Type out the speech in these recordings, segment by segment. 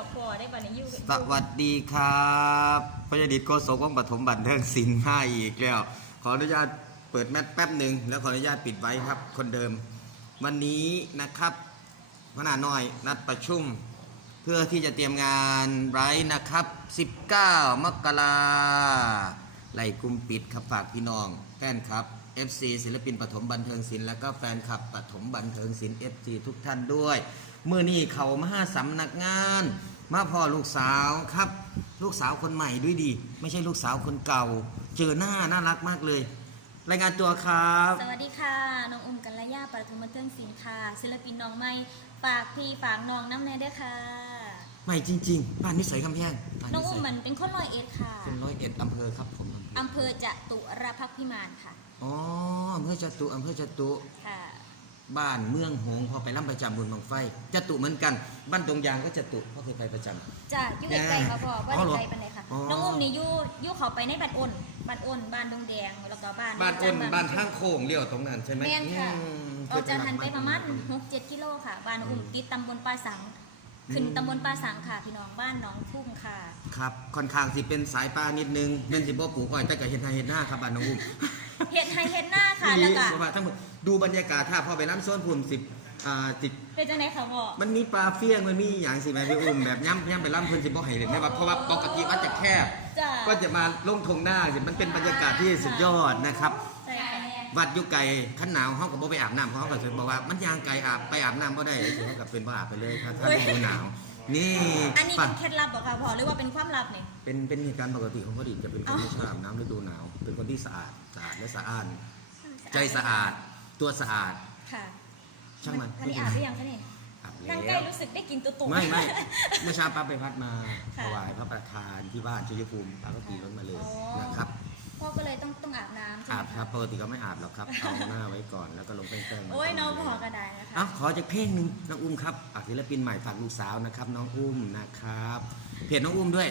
อกพอได้บัดนี้อยู่สวัสดีครับพยดิตโกศกวงปฐมบันเทิงศิลป์ห้าอีกแล้ว ขออนุญาตเปิดแมทแป๊บหนึ่งแล้วขออนุญาตปิดไว้ครับ คนเดิม วันนี้นะครับพนาน้อยนัดประชุม เพื่อที่จะเตรียมงานไรท์นะครับ 19 มกราไหลกุมปิดครับฝากพี่น้องแฟนครับ FC ศิลปินปฐมบันเทิงศิลป์แล้วก็แฟนคลับปฐมบันเทิงศิลป์ FC ทุกท่านด้วยเมื่อนี้เขามาสำนักงาน มาพ่อลูกสาวครับ ลูกสาวคนใหม่ด้วยดี ไม่ใช่ลูกสาวคนเก่า เจอหน้าน่ารักมากเลย รายงานตัวครับ สวัสดีค่ะ น้องอุ้มกัลยาปทุมบันเทิงศิลป์ค่ะศิลปินน้องใหม่ฝากพี่ฝากน้องน้ำแน่ด้วยค่ะ ใหม่จริงๆบ้านนิสัยคำแพงบ้านน้องนิอุ้สัมยมันเป็นคนร้อยเอ็ดค่ะเป็นร้อยเอ็ดอำเภอครับผมอำเภออำเภอจตุรพักษ์พิมานค่ะ อ๋ออำเภอจตุอำเภอจตุค่ะ บ้านเมืองหงส์พอไปร่ำประจำบุญบังไฟจตุเหมือนกัน บ้านตรงยางก็จตุพ่อเคยไปประจำจะอยู่ใกล้ๆค่ะพ่อว่าอ๋อเหรอใกล้ปานใดค่ะอ๋อ น้องอุ้มนี่อยู่อยู่เขาไปในบ้านอ้นบ้านอ้นบ้านดงแดงแล้วก็บ้านบ้านอ้นจัดบ้านทางโค้งเลี้ยวตรงนั้นใช่ไหมแม่นค่ะอืมออกจากหันไปประมาณหกเจ็ดกิโลค่ะ บ้านอุ้มติดตำบลป่าสัง ขึ้นตำบลป่าสังค่ะพี่น้องบ้านหน้องทุ่งค่ะ ครับค่อนข้างสิเป็นสายปลานิดนึงเป็นสิบ่ปลูกอ้อยแต่ก็เห็นหน้าเห็นหน้าครับบ้านน้องอุ้ม เห็ดไฮเห็ดหน้า ค่ะแล้วก็เพราะว่าทั้งหมดดูบรรยากาศถ้าพอไปน้ำโซนพุ่นสิบอ่าจิตเป็นจังไหนคะพ่อ มันมีปลาเฟี้ยง มันมีอย่างสิแม่พี่อุ้มแบบย่ำย่ำไปล่ำเพิ่นสิบ่ให้เลยนะว่าเพราะว่าปกติวัดจะแคบ จ้ะ ก็จะมาลงทงหน้าสิมันเป็นบรรยากาศที่สุดยอดนะครับ ใช่ค่ะวัดอยุไก่ขันหนาวเขาก็บ่ไปอาบน้ำเขาก็จะบอกว่ามันยางไก่อาบไปอาบน้ำบ่ได้สิเขาก็เป็นบ่อาบไปเลยครับถ้าฤดูหนาว นี่อันนี้ปัเป็นเคล็ดลับเหรอคะพ่อหรือว่าเป็นความลับเนี่ย เป็นเป็นเหตุการณ์ปกติของเขาดิจะเป็นคนที่ชอบอาบน้ำฤดูหนาว เป็นคนที่สะอาดสะอาดและสะอาด ใจสะอาด ตัวสะอาด ค่ะช่างมันอันนี้อาบหรือยังคะเนี่ยอาบนั่งใกแล้ล้ว รู้สึกได้กลินตุ่ๆไม่ไม่เมื่อเช้าป้าไปพัดมาค่ะถวายพระประธานที่บ้านชัยภูมิป้าก็ขี่รถมาเลยอ๋อ นะครับพ่อก็เลยต้องต้องอาบน้ำใช่ไหอามบคคะรับปกติก็ไม่อาบหรอกครับ เอาหน้าไว้ก่อนแล้วก็ลงแป้งๆมาโอ้ยน้องพอก็ได้นะคะเอาขอจากเพลงหนึ่งน้องอุ้มครับฝากศิลปินใหม่ฝากลูกสาวนะครับ น้องอุ้มนะครับเพจน้องอุ้มด้วย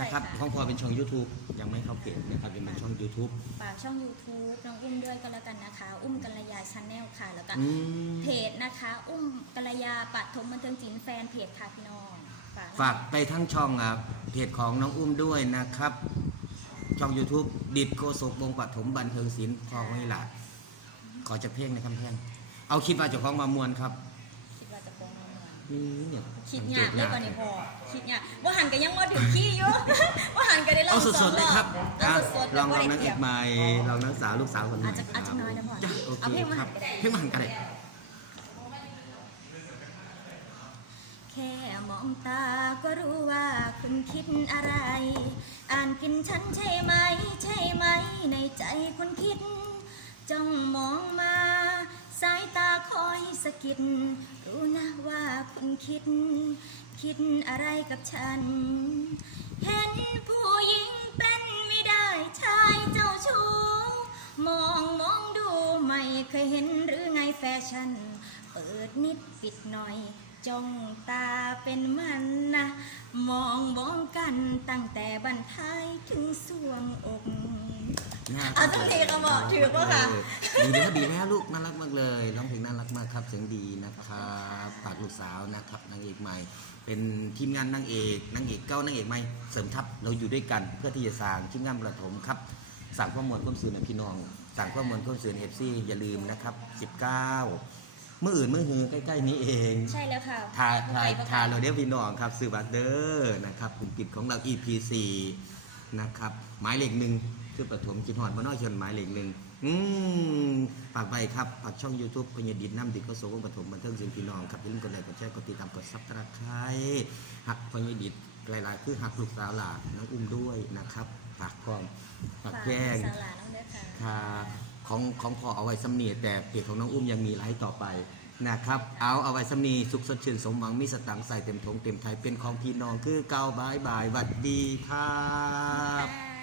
นะครับของพอเป็นช่อง YouTube ยังไม่เข้าเพจนะครับยังเป็นช่อง YouTube ฝากช่อง YouTube น้องอุ้มด้วยก็แล้วกันนะคะ อุ้มกัลยาชาแนลค่ะ แล้วก็อืมเพจนะคะ อุ้มกัลยาปัดทมบันเทิงศิลป์แฟนเพจค่ะพี่น้องฝากฝากไปทั้งช่องอะเพจของน้องอุ้มด้วยนะครับ ช่อง YouTube ดิดโกศกวงปฐมบันเทิงศิลป์พอไว้ละขอจากเพลงในคำแพงเอาคิดว่าเจ้าของมามวนครับ คิดว่าจะโกง น้องเมืองนี่เนี่ยคิดยากเลยกว่านี้พอคิดยากว่าหันกันยังมาถึงขี้อยู่ว่าหันกันได้ลอเอางสดๆเลยครับเอาอะสดๆลองลองแบบนักเอกใหม่ลองนักสาวลูกสาวคนใหม่อาจจะอาจจะน้อยนะพ่อจ้ะโอเอาเคเพลงมาคหัรับนก็ได้เพลงมาหันกันเลยแค่มองตาก็รู้ว่าคุณคิดอะไร อ่านกินฉันใช่ไหม ใช่ไหมในใจคุณคิดจ้องมองมาสายตาคอย สะกิด รู้นะว่าคุณคิด คิดอะไรกับฉัน เห็นผู้หญิงเป็นไม่ได้ชายเจ้าชู้ มองมองดูไม่เคยเห็นหรือไงแฟชั่น เปิดนิดปิดหน่อยจ้องตาเป็นมันนะ มองมองกันตั้งแต่บันท้ายถึงสวงอก อาสักทีก็บอกถือป่ะคะเออดีแล้วดีแล้วลูกน่ารักมากเลยร้องเพลงน่ารักมากครับเสียงดีนะครับฝากลูกสาวนะครับนางเอกใหม่ เป็นทีมงานนางเอกนางเอกเก้านางเอกใหม่เสริมทัพเราอยู่ด้วยกัน เพื่อที่จะสร้างทีมงานประถมครับสั่งข้อมูลข้อมสื่อในพี่น้องสั่งข้อมูลข้อมสื่อเอฟซีอย่าลืมนะครับ 19 เมื่ออื่นเมื่อฮือใกล้ๆนี้เอง ใช่แล้วค่ะทาทาไปประกทาศเราเดียวพี่น้องครับซื้อบัตรเดอร์นะครับกลุ่มปิดของเรา EP 4 นะครับหมายเลขหนึ่ง คือปฐมจิตหอดมาน้อยชนหมายเลขหนึ่งอืมฝากไปครับฝากช่อง YouTube พญดิตน้ำดิตก็โซ่วงปฐมบันเทิงศิลป์พี่น้องครับอย่าลืมกดไลค์กดแชร์กดติดตามกดซับสไครต์หักพญดิตหลายๆ คือหักลูกสาวหลานน้องอุ้มด้วยนะครับฝากพร้อมฝากแจ้ง สาราน้องเด้อค่ะ ค่ะของของพ่อเอาไว้สำเนียแต่เพจของน้องอุ้มยังมีไลฟ์ต่อไปนะครับ เอาเอาไว้สำนีสุขสดชื่นสมหวังมีสตังค์ใส่เต็มทงเต็มไทยเป็นของพี่น้องคือเกาบายบายหวัดดีครับ ค่ะ